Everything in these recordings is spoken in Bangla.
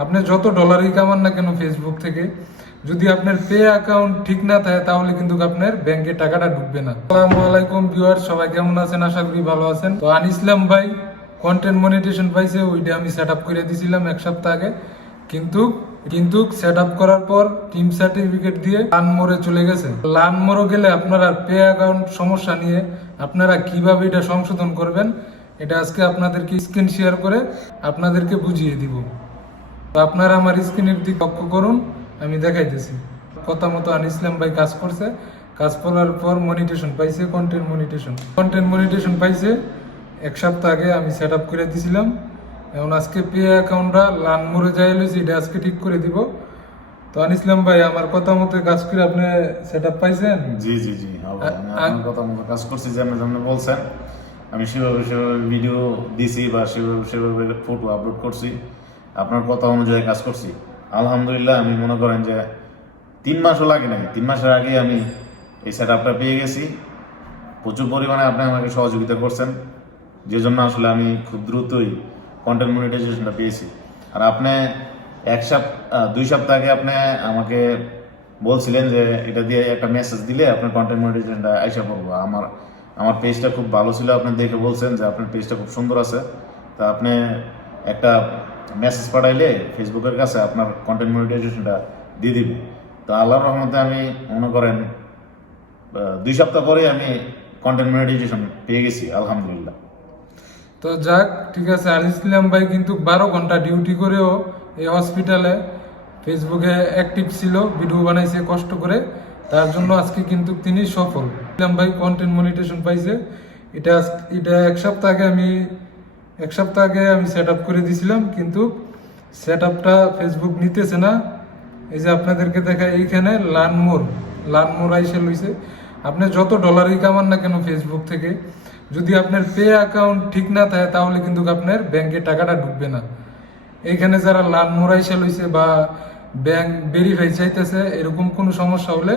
আপনি যত ডলারই কামান না কেন ফেসবুক থেকে, যদি আপনার পে অ্যাকাউন্ট ঠিক না থাকে, তাহলে কিন্তু আপনার ব্যাংকে টাকাটা ঢুকবে না। আসসালামু আলাইকুম ভিউয়ার সবাই কেমন আছেন? আশা করি ভালো আছেন। তো আন ইসলাম ভাই কন্টেন্ট মনিটেশন পাইছে, ওইটা আমি সেট আপ করে দিয়েছিলাম এক সপ্তাহ আগে। কিন্তু কিন্তু সেট আপ করার পর টিম সার্টিফিকেট দিয়ে লান মোড়ে চলে গেছে। লান মোড়ে গেলে আপনারা পে অ্যাকাউন্ট সমস্যা নিয়ে আপনারা কীভাবে এটা সংশোধন করবেন, এটা আজকে আপনাদেরকে স্ক্রিন শেয়ার করে আপনাদেরকে বুঝিয়ে দিব। তো আপনারা আমার স্ক্রিনের দিক লক্ষ্য করুন আমি দেখাইতেছি। কথা মতো আন ইসলাম ভাই কাজ করছে। কাজ করার পর মনিটেশন পাইছে কন্টেন্ট মনিটেশন। কন্টেন্ট মনিটেশন পাইছে এক সপ্তাহ আগে আমি সেট আপ করে দিছিলাম। এখন আজকে পে অ্যাকাউন্টটা লান মোড়ে যাই লইছি এটা আজকে ঠিক করে দিব। তো আন ইসলাম ভাই আমার কথা মতো কাজ করে আপনি সেট আপ পাইছেন? জি জি জি হবে। আ- আমি কথা মতো কাজ করছি যেমন যেমন বলছেন। আমি সেভাবে সেভাবে ভিডিও দিছি বা সেভাবে সেভাবে ফটো আপলোড করছি। আপনার কথা অনুযায়ী কাজ করছি। আলহামদুলিল্লাহ, আমি মনে করেন যে তিন মাসও লাগে নাই। তিন মাসের আগে আমি এই সেট আপটা পেয়ে গেছি। প্রচুর পরিমাণে আপনি আমাকে সহযোগিতা করছেন, যে জন্য আসলে আমি খুব দ্রুতই কন্টেন্ট মনিটাইজেশনটা পেয়েছি। আর আপনি এক সপ্তাহ দুই সপ্তাহ আগে আপনি আমাকে বলছিলেন যে এটা দিয়ে একটা মেসেজ দিলে আপনার কন্টেন্ট মনিটাইজেশনটা আইসা পড়ব। আমার আমার পেজটা খুব ভালো ছিল, আপনি দেখে বলছেন যে আপনার পেজটা খুব সুন্দর আছে। তা আপনি একটা মেসেজ পাঠাইলে ফেসবুকের কাছে আপনার কন্টেন্ট মনিটাইজেশনটা দিয়ে দিবে। তো আল্লাহর রহমতে আমি মনে করেন দুই সপ্তাহ পরে আমি কন্টেন্ট মনিটাইজেশন পেয়ে গেছি, আলহামদুলিল্লাহ। তো যাক, ঠিক আছে আর ইসলাম ভাই কিন্তু বারো ঘণ্টা ডিউটি করেও এই হসপিটালে ফেসবুকে অ্যাক্টিভ ছিল ভিডিও বানাইছে কষ্ট করে। তার জন্য আজকে কিন্তু তিনি সফল। ইসলাম ভাই কন্টেন্ট মনিটেশন পাইছে। এটা এটা এক সপ্তাহ আগে আমি এক সপ্তাহ আগে আমি সেট আপ করে দিয়েছিলাম কিন্তু সেট আপটা ফেসবুক নিতেছে না। এই যে আপনাদেরকে দেখায় এইখানে লানমোর লানমোর আইসে লইছে। আপনি যত ডলারই কামান না কেন ফেসবুক থেকে, যদি আপনার পে অ্যাকাউন্ট ঠিক না থাকে, তাহলে কিন্তু আপনার ব্যাংকে টাকাটা ঢুকবে না। এইখানে যারা লানমোর আইসে লইছে বা ব্যাংক ভেরিফাই চাইতেছে, এরকম কোনো সমস্যা হলে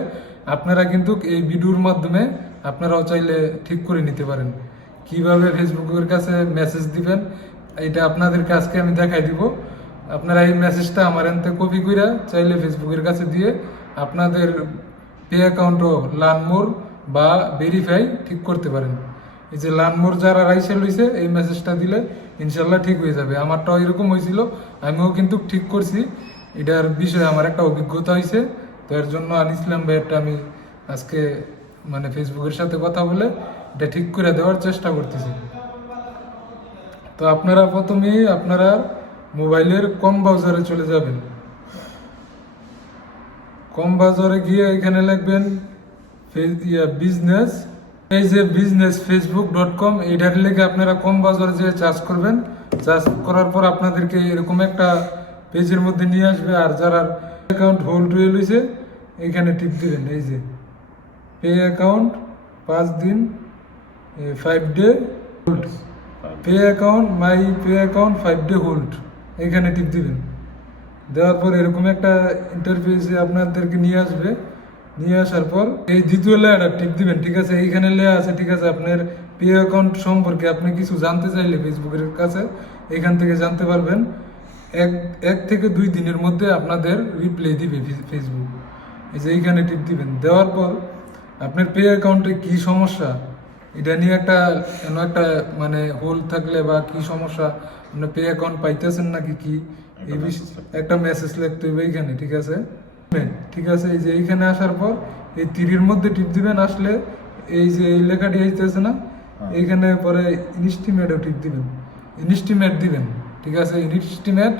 আপনারা কিন্তু এই ভিডিওর মাধ্যমে আপনারাও চাইলে ঠিক করে নিতে পারেন। কীভাবে ফেসবুকের কাছে মেসেজ দিবেন, এটা আপনাদেরকে আজকে আমি দেখাই দিব। আপনারা এই মেসেজটা আমার এনতে কপি কইরা চাইলে ফেসবুকের কাছে দিয়ে আপনাদের পে অ্যাকাউন্টও লানমোর বা ভেরিফাই ঠিক করতে পারেন। এই যে লানমোর যারা রাইসে লইছে, এই মেসেজটা দিলে ইনশাল্লাহ ঠিক হয়ে যাবে। আমারটাও এরকম হয়েছিল আমিও কিন্তু ঠিক করছি। এটার বিষয়ে আমার একটা অভিজ্ঞতা হয়েছে তো এর জন্য আন ইসলাম ভাইয়েরটা আমি আজকে মানে ফেসবুকের সাথে কথা বলে এটা ঠিক করে দেওয়ার চেষ্টা করতেছি। তো আপনারা প্রথমে আপনারা মোবাইলের কম বাজারে চলে যাবেন। কম বাজারে গিয়ে এখানে লিখবেন বিজনেস এই যে বিজনেস ফেসবুক ডট কম এইটার লেগে আপনারা কম বাজারে যে চার্জ করবেন। চার্জ করার পর আপনাদেরকে এরকম একটা পেজের মধ্যে নিয়ে আসবে। আর যারা অ্যাকাউন্ট হোল্ড হয়ে লইছে, এখানে টিপ দিবেন, এই যে। পে অ্যাকাউন্ট পাঁচ দিন five day hold pay account my pay account five day hold এখানে টিপ দিবেন। দেওয়ার পর এরকম একটা ইন্টারফেসে আপনাদেরকে নিয়ে আসবে। নিয়ে আসার পর এই দ্বিতীয় লেয়ারটা টিপ দিবেন। ঠিক আছে, এইখানে লেয়ার আছে, ঠিক আছে, আপনার পে অ্যাকাউন্ট সম্পর্কে আপনি কিছু জানতে চাইলে ফেসবুকের কাছে, এখান থেকে জানতে পারবেন। এক এক থেকে দুই দিনের মধ্যে আপনাদের রিপ্লাই দিবে ফেসবুক এই যে এইখানে টিপ দিবেন। দেওয়ার পর আপনার পে অ্যাকাউন্টে কি সমস্যা? এটা নিয়ে একটা এমন একটা মানে হোল থাকলে বা কি সমস্যা? আপনি পে অ্যাকাউন্ট পাইতেছেন নাকি কি? এই একটা মেসেজ লিখতে হবে এইখানে ঠিক আছে? ঠিক আছে এই যে এইখানে আসার পর এই তীরের মধ্যে টিপ দিবেন আসলে এই যে এই লেখাটি আসতেছে না এইখানে পরে ইনস্টিমেটও টিপ দিবেন। ইনস্টিমেট দিবেন ঠিক আছে? ইনস্টিমেট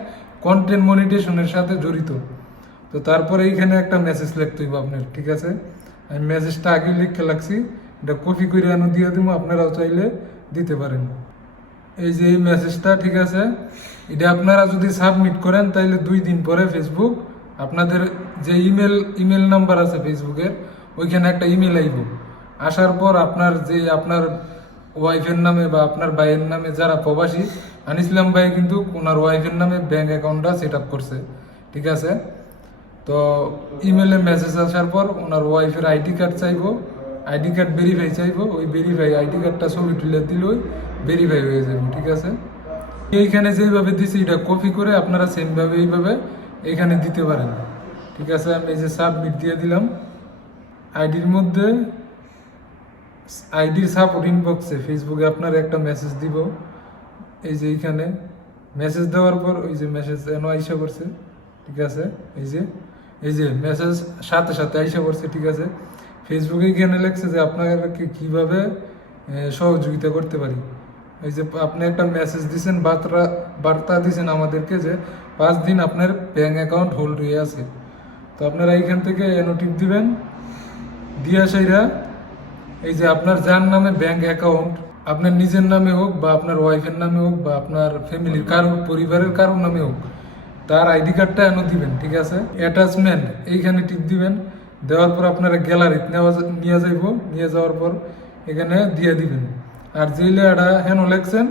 কন্টেন্ট মনিটেশনের সাথে জড়িত। তো তারপরে এইখানে একটা মেসেজ লিখতে হইব আপনার ঠিক আছে? আমি মেসেজটা আগে লিখে লাগছি এটা কপি করে আনো দিয়ে দিব আপনারাও চাইলে দিতে পারেন। এই যে এই মেসেজটা, ঠিক আছে? এটা আপনারা যদি সাবমিট করেন তাহলে দুই দিন পরে ফেসবুক আপনাদের যে ইমেল ইমেল নাম্বার আছে ফেসবুকের ওইখানে একটা ইমেল আইব। আসার পর আপনার যে, আপনার ওয়াইফের নামে বা আপনার ভাইয়ের নামে যারা প্রবাসী, আনিসলাম ভাই কিন্তু ওনার ওয়াইফের নামে ব্যাংক অ্যাকাউন্টটা সেট আপ করছে, ঠিক আছে? তো ইমেলে মেসেজ আসার পর ওনার ওয়াইফের আইডি কার্ড চাইব আইডি কার্ড ভেরিফাই চাইব, ওই ভেরিফাই আইডি কার্ডটা ছবি তুলে দিলেই ভেরিফাই হয়ে যাবে, ঠিক আছে? এইখানে যেভাবে দিছি, এটা কপি করে আপনারা সেমভাবে এইভাবে এখানে দিতে পারেন, ঠিক আছে? আমি এই যে সাবমিট দিয়ে দিলাম আইডির মধ্যে আইডির সাপোর্ট ইনবক্সে ফেসবুকে আপনার একটা মেসেজ দিব, এই যে এইখানে মেসেজ দেওয়ার পর ওই যে মেসেজ এন আইসা করছে ঠিক আছে? এই যে এই যে মেসেজ সাথে সাথে আইসা করছে ঠিক আছে? ফেসবুকে এখানে লেখছে যে আপনাকে কীভাবে সহযোগিতা করতে পারি। এই যে আপনি একটা মেসেজ দিছেন, বার্তা বার্তা দিছেন আমাদেরকে যে পাঁচ দিন আপনার ব্যাঙ্ক অ্যাকাউন্ট হোল্ড হয়ে আছে। তো আপনারা এইখান থেকে এনোটিভ দিবেন। দিয়া সেইরা, এই যে আপনার যার নামে ব্যাংক অ্যাকাউন্ট আপনার নিজের নামে হোক বা আপনার ওয়াইফের নামে হোক বা আপনার ফ্যামিলির কারও, পরিবারের কারও নামে হোক তার আইডি কার্ডটা এনে দিবেন, ঠিক আছে? অ্যাটাচমেন্ট এইখানে টিপ দিবেন। দেওয়ার পর আপনারা গ্যালারিতে নেওয়া নিয়ে যাইব। নিয়ে যাওয়ার পর এখানে দিয়ে দিবেন। আর যে লেখাটা হেন লেখছেন,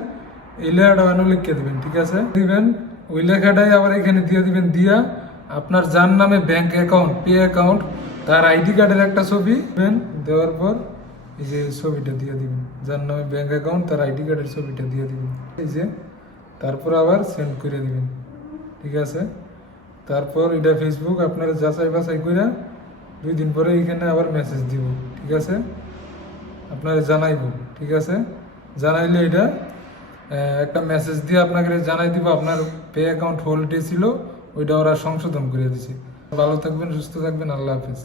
এই লেখাটা হেন লিখে দিবেন, ঠিক আছে? দিবেন, ওই লেখাটাই আবার এখানে দিয়ে দিবেন, দিয়া আপনার যার নামে ব্যাংক অ্যাকাউন্ট পে অ্যাকাউন্ট তার আইডি কার্ডের একটা ছবি দিবেন। দেওয়ার পর এই যে ছবিটা দিয়ে দিবেন। যার নামে ব্যাংক অ্যাকাউন্ট তার আইডি কার্ডের ছবিটা দিয়ে দিবেন। এই যে, তারপর আবার সেন্ড করে দিবেন। ঠিক আছে? তারপর এটা ফেসবুক আপনারা যাচাই বাছাই করে দুই দিন পরে এখানে আবার মেসেজ দিব, ঠিক আছে? আপনারা জানাইব, ঠিক আছে? জানাইলে এটা একটা মেসেজ দিয়ে আপনাকে জানাই দিব, আপনার পে অ্যাকাউন্ট হোল্ডে ছিল, ওইটা ওরা সংশোধন করে দিছে। ভালো থাকবেন, সুস্থ থাকবেন, আল্লাহ হাফিজ।